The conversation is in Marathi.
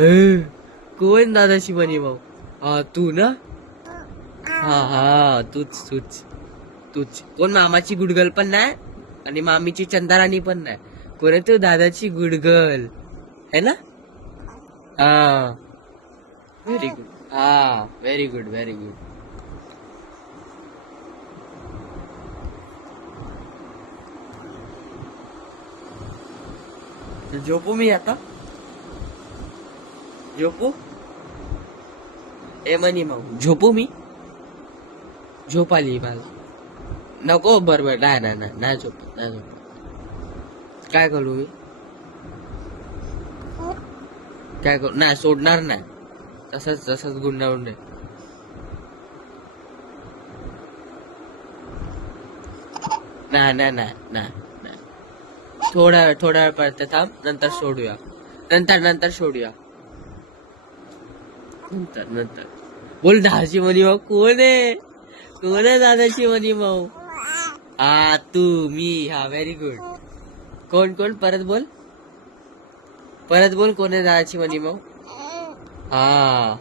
ए, कोण दादाची मनी भाऊ? हा तू ना? हा हा तूच कोण मामाची गुडगल पण नाही आणि मामीची चंदाराणी पण नाही. कोण आहे तू? दादाची गुडगल है ना? हा व्हेरी गुड. हा व्हेरी गुड व्हेरी गुड. झोपू मी आता? झोपू? ए मनी भाऊ झोपू मी? झोप आली मला. नको बरोबर नाही झोप काय करू मी? काय करू? नाही सोडणार नाही. तसंच गुंडाळून नाही. नाही. थोडा वेळ पर्यंत थांब नंतर सोडूया. नंतर सोडूया. नंतर बोल दादाची मनी भाऊ कोण आहे दादाची मनी भाऊ? हा तू मी हा व्हेरी गुड. कोण परत बोल कोण आहे दादाची मनी भाऊ? हा